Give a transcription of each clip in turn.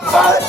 Don't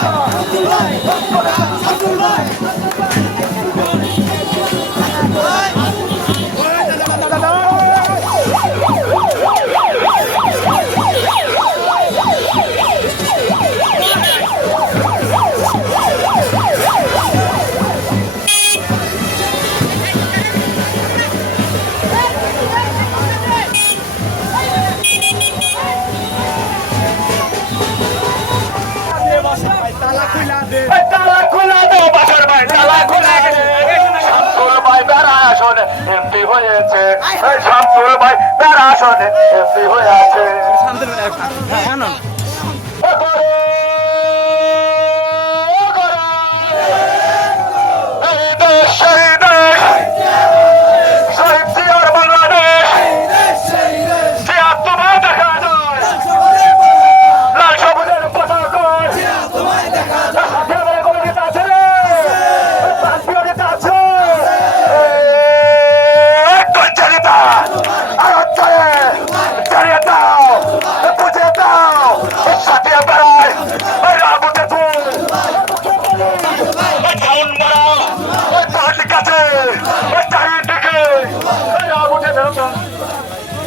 আসনে MP হয়েছে শামসুল ভাই তার আসনে এমপি হয়েছে